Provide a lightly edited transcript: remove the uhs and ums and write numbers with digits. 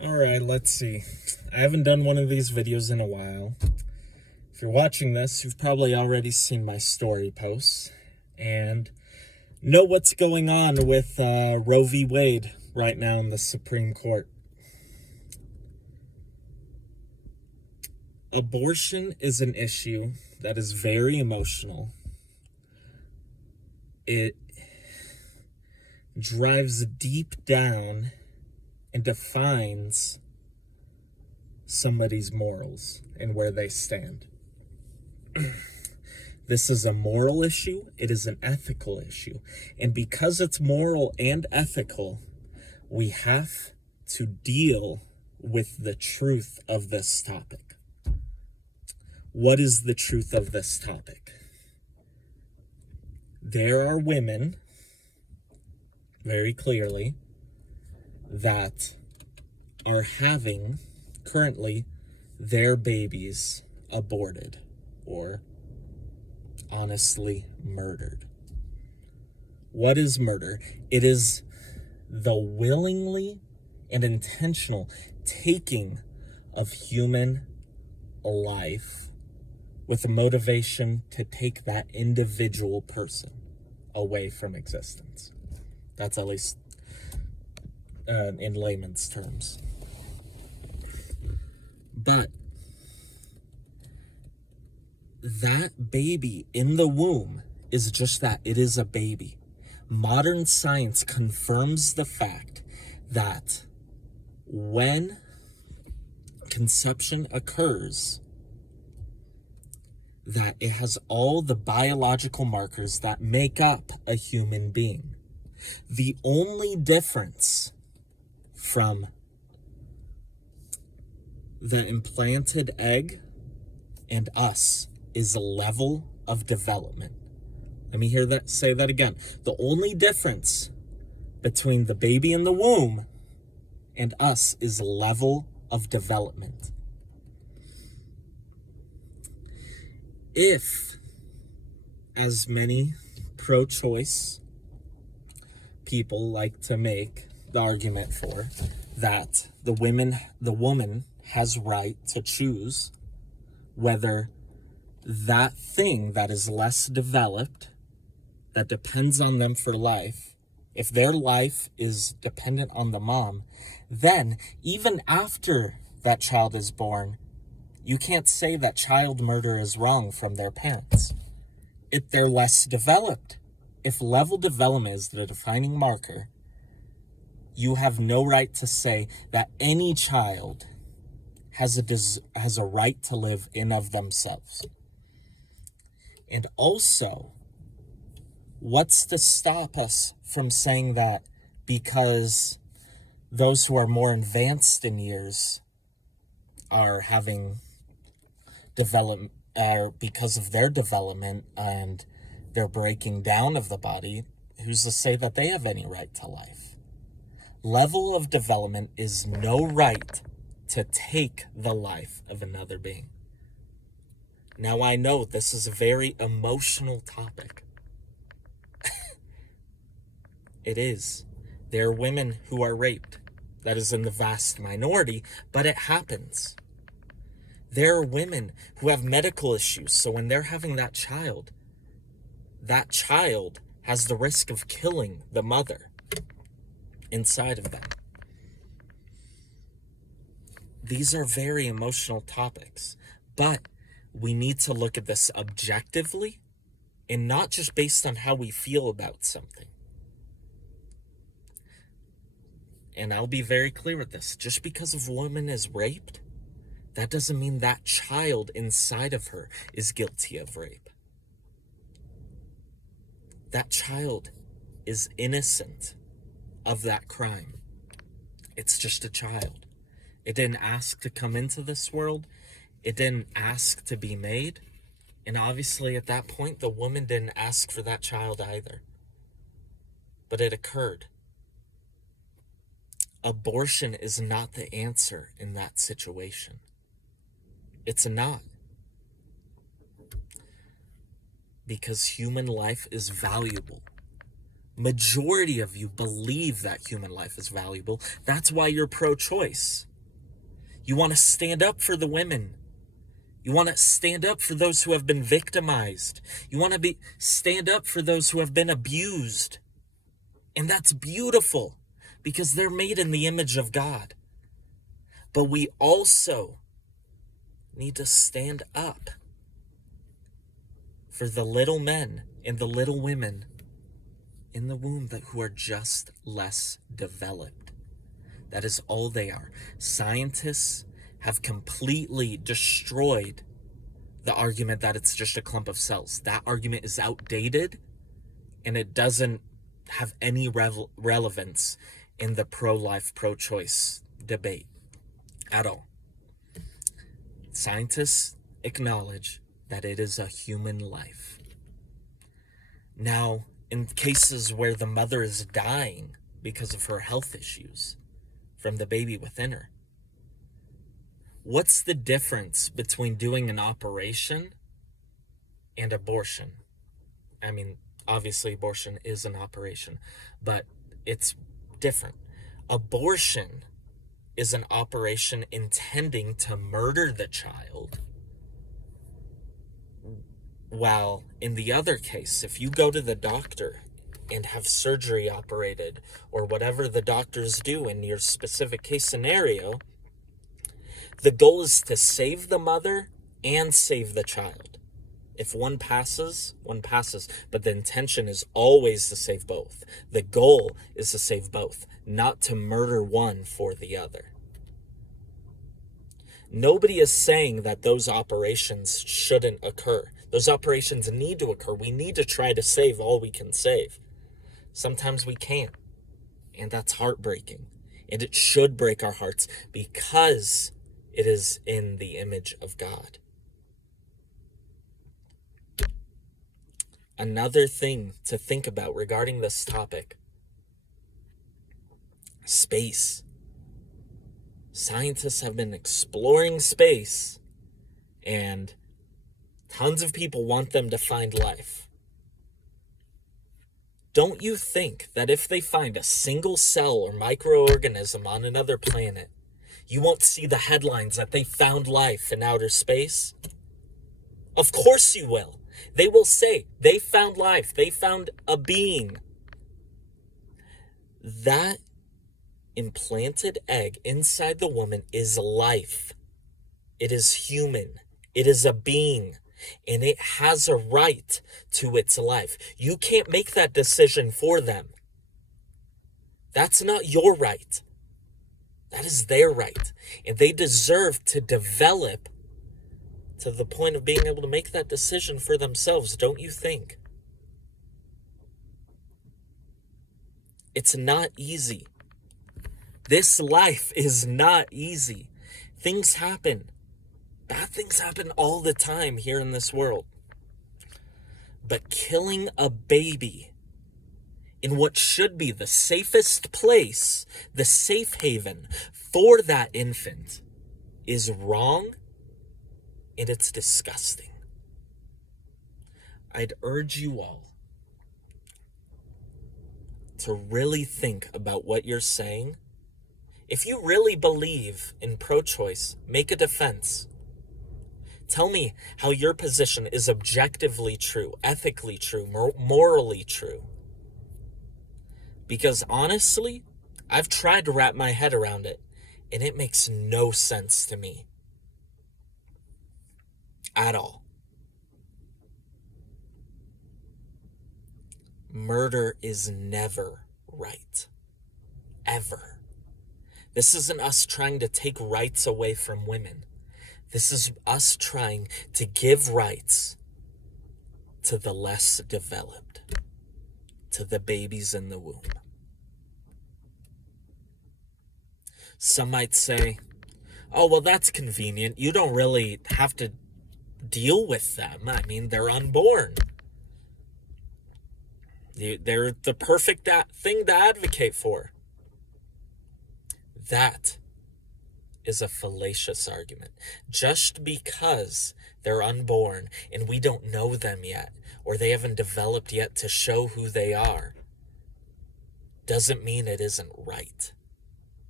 Alright, let's see. I haven't done one of these videos in a while. If you're watching this, you've probably already seen my story posts and know what's going on with Roe v. Wade right now in the Supreme Court. Abortion is an issue that is very emotional. It drives deep down and defines somebody's morals and where they stand. This is a moral issue. It is an ethical issue. And because it's moral and ethical, we have to deal with the truth of this topic. What is the truth of this topic? There are women, very clearly, that are having currently their babies aborted or honestly murdered. What is murder? It is the willingly and intentional taking of human life with the motivation to take that individual person away from existence. That's at least in layman's terms. But that baby in the womb is just that. It is a baby. Modern science confirms the fact that when conception occurs, that it has all the biological markers that make up a human being. The only difference from the implanted egg and us is a level of development. Let me say that again. The only difference between the baby in the womb and us is level of development. If, as many pro-choice people like to make the argument for, that the woman has right to choose whether that thing that is less developed, that depends on them for life, if their life is dependent on the mom, then even after that child is born, you can't say that child murder is wrong from their parents. If they're less developed, if level development is the defining marker, you have no right to say that any child has a right to live in of themselves. And also, what's to stop us from saying that because those who are more advanced in years are having development, because of their development and their breaking down of the body, who's to say that they have any right to life? Level of development is no right to take the life of another being. Now, I know this is a very emotional topic. It is. There are women who are raped. That is in the vast minority, but it happens. There are women who have medical issues, so when they're having that child has the risk of killing the mother inside of them. These are very emotional topics, but we need to look at this objectively and not just based on how we feel about something. And I'll be very clear with this. Just because a woman is raped, that doesn't mean that child inside of her is guilty of rape. That child is innocent of that crime. It's just a child. It didn't ask to come into this world. It didn't ask to be made. And obviously at that point, the woman didn't ask for that child either. But it occurred. Abortion is not the answer in that situation. It's not. Because human life is valuable. Majority of you believe that human life is valuable. That's why you're pro-choice. You want to stand up for the women. You want to stand up for those who have been victimized. You want to stand up for those who have been abused. And that's beautiful because they're made in the image of God. But we also need to stand up for the little men and the little women in the womb who are just less developed. That is all they are. Scientists have completely destroyed the argument that it's just a clump of cells. That argument is outdated, and it doesn't have any relevance in the pro-life, pro-choice debate at all. Scientists acknowledge that it is a human life. Now, in cases where the mother is dying because of her health issues from the baby within her, what's the difference between doing an operation and abortion? I mean, obviously abortion is an operation, but it's different. Abortion is an operation intending to murder the child, while in the other case, if you go to the doctor and have surgery operated or whatever the doctors do in your specific case scenario, the goal is to save the mother and save the child. If one passes, but the intention is always to save both. The goal is to save both, not to murder one for the other. Nobody is saying that those operations shouldn't occur. Those operations need to occur. We need to try to save all we can save. Sometimes we can't, and that's heartbreaking. And it should break our hearts because it is in the image of God. Another thing to think about regarding this topic: space. Scientists have been exploring space, and tons of people want them to find life. Don't you think that if they find a single cell or microorganism on another planet, you won't see the headlines that they found life in outer space? Of course you will. They will say they found life. They found a being. That implanted egg inside the woman is life. It is human. It is a being. And it has a right to its life. You can't make that decision for them. That's not your right. That is their right. And they deserve to develop to the point of being able to make that decision for themselves, don't you think? It's not easy. This life is not easy. Things happen. Bad things happen all the time here in this world. But killing a baby in what should be the safest place, the safe haven for that infant, is wrong, and it's disgusting. I'd urge you all to really think about what you're saying. If you really believe in pro-choice, make a defense. Tell me how your position is objectively true, ethically true, morally true. Because honestly, I've tried to wrap my head around it, and it makes no sense to me. At all. Murder is never right. Ever. This isn't us trying to take rights away from women. This is us trying to give rights to the less developed, to the babies in the womb. Some might say, oh, well, that's convenient. You don't really have to deal with them. I mean, they're unborn. They're the perfect thing to advocate for. That is a fallacious argument. Just because they're unborn and we don't know them yet, or they haven't developed yet to show who they are, doesn't mean it isn't right.